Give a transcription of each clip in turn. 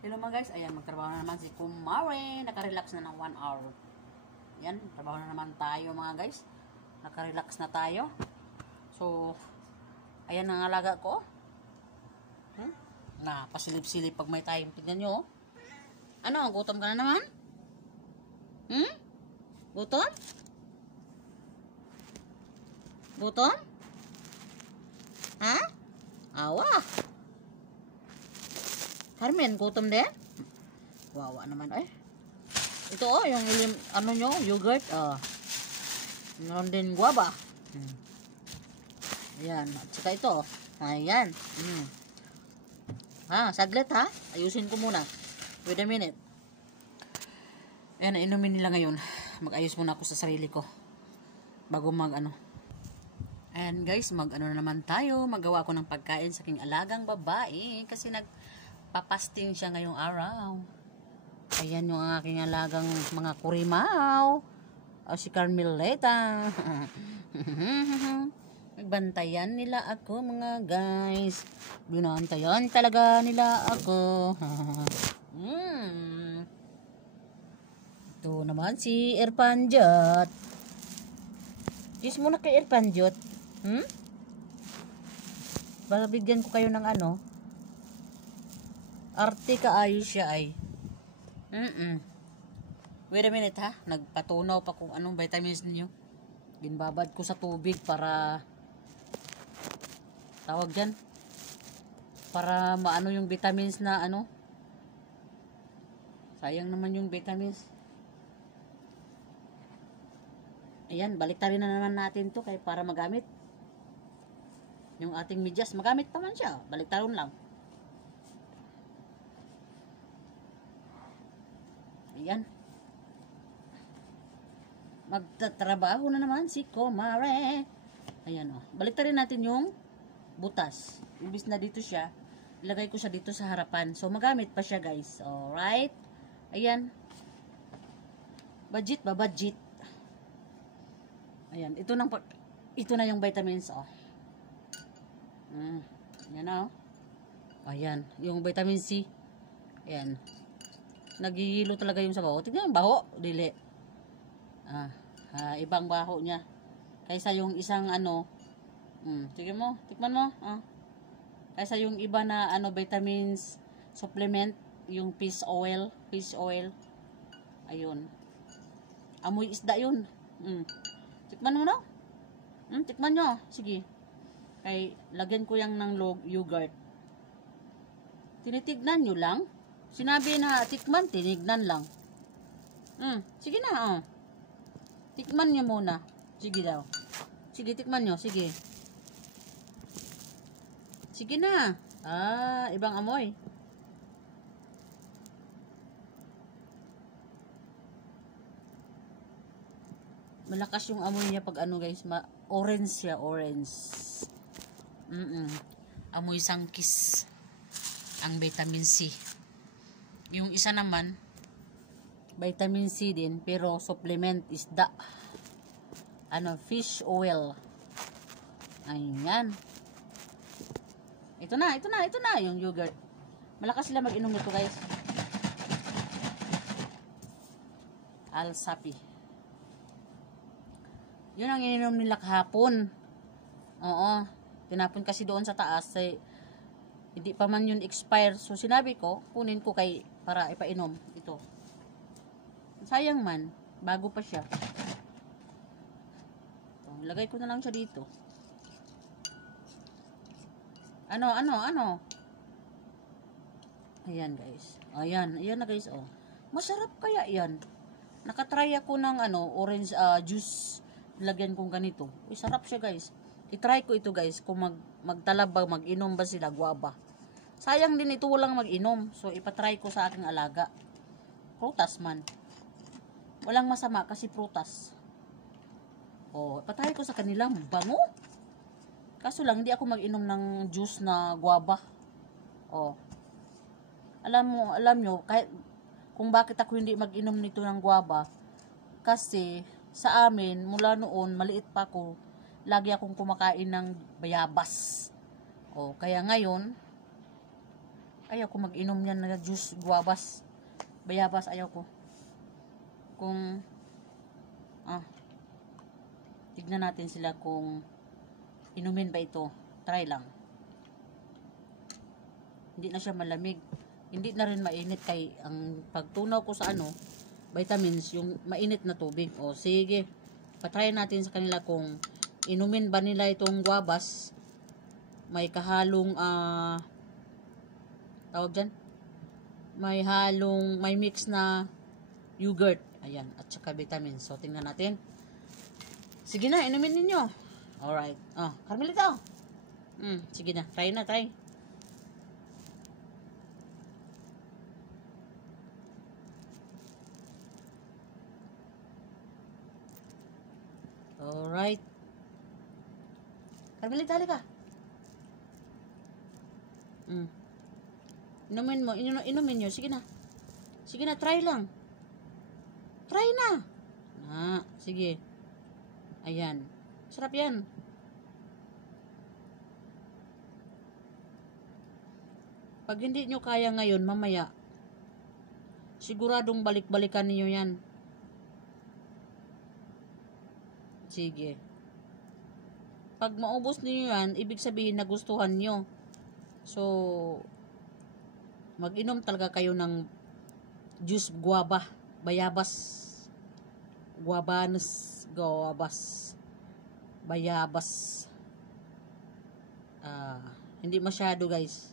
Hello mga guys, ayan, magtrabaho na naman si Kumare. Nakarelax na ng 1 hour. Yan, trabaho na naman tayo mga guys. Nakarelax na tayo. So, ayan ang alaga ko. Na, pasilip-silip pag may time. Tignan nyo. Ano, gutom ka na naman? Gutom? Gutom? Ha? Awa. Carmen, gutom din? Wawa naman eh. Ito oh, yung ano nyo, yogurt. Meron din guava. Ayan. At saka ito. Ayan. Saglit ha. Ayusin ko muna. Wait a minute. Ayan, inumin nila ngayon. Mag-ayos muna ako sa sarili ko. Bago mag-ano. Ayan guys, mag-ano na naman tayo. Magawa ko ng pagkain sa aking alagang babae. Kasi papasting siya ngayong araw. Ayan yung aking alagang mga kurimaw. Si Carmelita. Nagbantayan nila ako mga guys. Binantayan talaga nila ako. Ito naman si Erpanjot. Kiss muna kay Erpanjot. Para bigyan ko kayo ng ano. Arte kaayos siya ay. Wait a minute ha. Nagpatunaw pa kung anong vitamins niyo. Ginbabad ko sa tubig para tawag dyan. Para maano yung vitamins na ano. Sayang naman yung vitamins. Ayan, baliktarin na naman natin to kay para magamit. Yung ating medyas, magamit naman siya. Baliktarin lang. Ayan. Magtatrabaho na naman si Kumare. Ayan o. Baliktarin natin yung butas. Ibis na dito siya, ilagay ko siya dito sa harapan. So, magamit pa siya guys. Alright. Ayan. Budget ba? Budget. Ayan. Ito na yung vitamins o. Ayan o. Ayan. Yung vitamin C. Ayan. Nagihilo talaga yung sabaw. Tignan yung baho. Dili. Ibang baho niya. Kaysa yung isang ano. Tignan mo. Tikman mo. Kaysa yung iba na ano vitamins supplement. Yung fish oil. Fish oil. Ayun. Amoy isda yun. Tikman mo no? Tikman nyo. Sige. Kay lagyan ko yung ng yogurt. Tinitignan nyo lang. Sinabi na tikman, tinignan lang. Sige na, Tikman nyo muna. Sige daw. Sige, tikman nyo. Sige. Sige na. Ibang amoy. Malakas yung amoy niya pag ano guys. Orange siya, orange. Amoy sangkis. Ang vitamin C. Yung isa naman, vitamin C din, pero supplement isda. Fish oil. Ayan. Ito na, yung yogurt. Malakas sila mag-inom nito, guys. Alsapi. Yun ang ininom nila kahapon. Oo. Tinapon kasi doon sa taas. Hindi pa man yun expire. So, sinabi ko, kunin ko para ipainom ito. Sayang man. Bago pa siya. So, lagay ko na lang siya dito. Ano? Ayan, guys. Ayan na, guys, Masarap kaya yan. Nakatry ako ng orange juice. Lagyan kong ganito. Sarap siya, guys. I-try ko ito guys kung magtalab ba, mag-inom ba sila guava. Sayang din ito walang mag-inom. So ipatry ko sa aking alaga. Prutas man. Walang masama kasi prutas. Ipatry ko sa kanila. Bango. Kaso lang hindi ako mag-inom ng juice na guava. Alam nyo kahit kung bakit ako hindi mag-inom nito ng guava. Kasi sa amin mula noon maliit pa ako. Lagi akong kumakain ng bayabas. Kaya ngayon, Ayaw ko mag-inom yan na juice, guabas, bayabas, ayaw ko. Kung, tignan natin sila kung inumin ba ito. Try lang. Hindi na siya malamig. Hindi na rin mainit kay ang pagtunaw ko sa vitamins, yung mainit na tubig. O sige, patry natin sa kanila kung inumin ba nila itong guabas. May kahalong tawag dyan, may mix na yogurt, ayan, at saka vitamins. So tingnan natin. Sige na, inumin ninyo. Alright. Carmelita. Sige na, try. Alright. Carmelita, halika. Inumin mo, inumin nyo. Sige na. Sige na, try lang. Try na. Sige. Ayan. Sarap yan. Pag hindi nyo kaya ngayon, mamaya, siguradong balik-balikan niyo yan. Sige. Pag maubos niyo yan, ibig sabihin nagustuhan nyo. So, mag-inom talaga kayo ng juice guava, bayabas, bayabas. Hindi masyado, guys.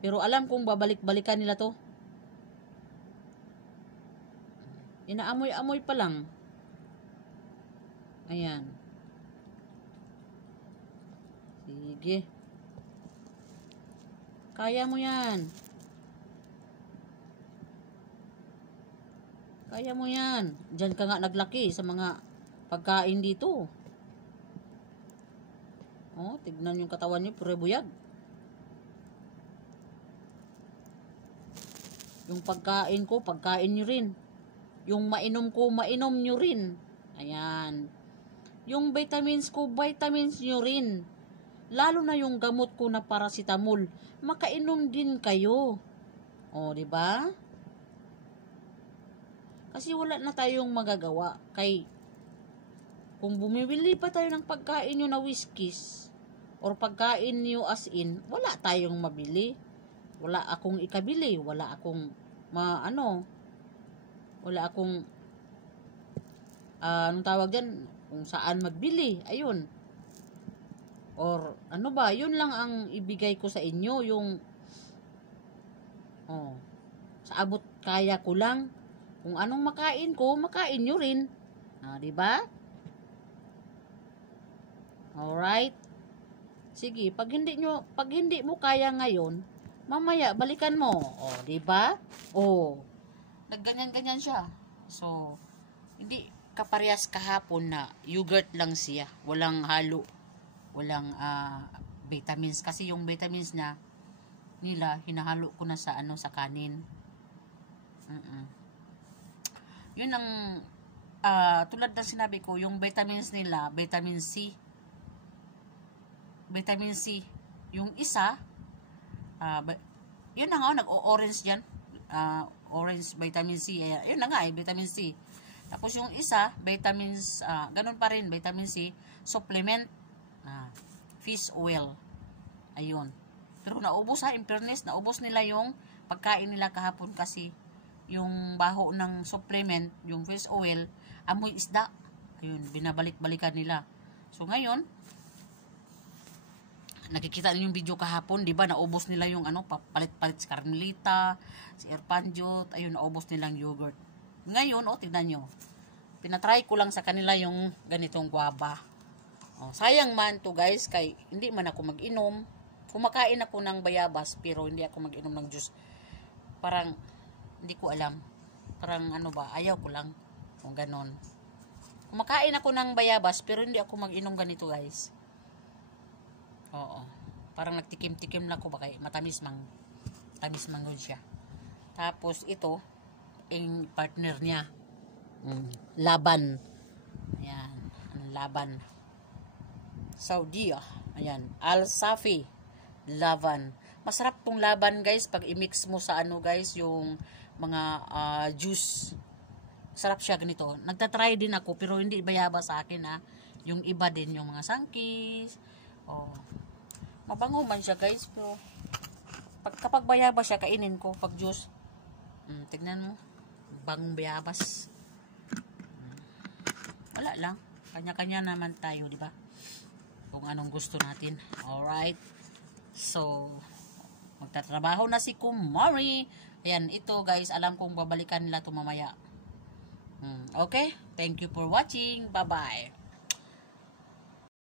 Pero alam kong babalik-balikan nila to. Inaamoy-amoy pa lang. Ayan. Sige. Kaya mo yan. Kaya mo yan. Diyan ka nga naglaki sa mga pagkain dito. Tignan yung katawan nyo, pure buyag. Yung pagkain ko, pagkain nyo rin. Yung mainom ko, mainom nyo rin. Ayan. Yung vitamins ko, vitamins nyo rin. Lalo na yung gamot ko na paracetamol, makainom din kayo. Di ba? Kasi wala na tayong magagawa. Kung bumibili pa tayo ng pagkain nyo na whiskies, or pagkain nyo as in, wala tayong mabili. Wala akong ikabili. Wala akong, wala akong, anong tawag dyan, kung saan magbili. Ayun. Or yun lang ang ibigay ko sa inyo, yung sa abot kaya ko lang. Kung anong makain ko, makain nyo rin. Di ba? Alright. Sige, pag hindi mo kaya ngayon, mamaya balikan mo. Di ba? Nagganyan-ganyan siya. So, hindi kaparehas kahapon na yogurt lang siya, walang halo. Walang vitamins, kasi yung vitamins nila hinahalo ko na sa sa kanin. Yun ang tulad ng sinabi ko, yung vitamins nila, vitamin C, yung isa yun na nga, nag-orange yan, orange vitamin C, yun na nga vitamin C. Tapos yung isa vitamins, ganun pa rin, vitamin C supplement, fish oil. Ayun. Pero naubos in fairness, naubos nila yung pagkain nila kahapon kasi yung baho ng supplement, yung fish oil, amoy isda. Ayun, binabalik-balikan nila. So ngayon, nakikita niyo yung video kahapon, di ba? Naubos nila yung papalit-palit si Carmelita, si Erpanjot, ayun, naubos nilang yogurt. Ngayon, tignan nyo. Pinatry ko lang sa kanila yung ganitong guava. Sayang man to, guys, kay hindi man ako mag-inom. Kumakain ako ng bayabas, pero hindi ako mag-inom ng juice. Parang, hindi ko alam. Parang ayaw ko lang. Kung ganon. Kumakain ako ng bayabas, pero hindi ako mag-inom ganito, guys. Parang nagtikim-tikim lang ako, baka matamis mang yun siya. Tapos ito, yung partner niya, Laban. Ayan, Laban. Saudi, ayan, Al Safi, Laban. Masarap tong laban guys pag i-mix mo sa ano guys yung mga juice. Sarap siya ganito. Nagtatry din ako pero hindi bayaba sa akin ha. Yung iba din yung mga sangkis. Oh. Mabango man siya guys pero kapag bayaba siya kainin ko pag juice. Tignan mo. Bangong bayabas. Wala lang. Kanya-kanya naman tayo, di ba? Kung anong gusto natin. Alright. So, magtatrabaho na si Kumari. Ayan, ito guys, alam kong babalikan nila ito mamaya. Okay? Thank you for watching. Bye-bye.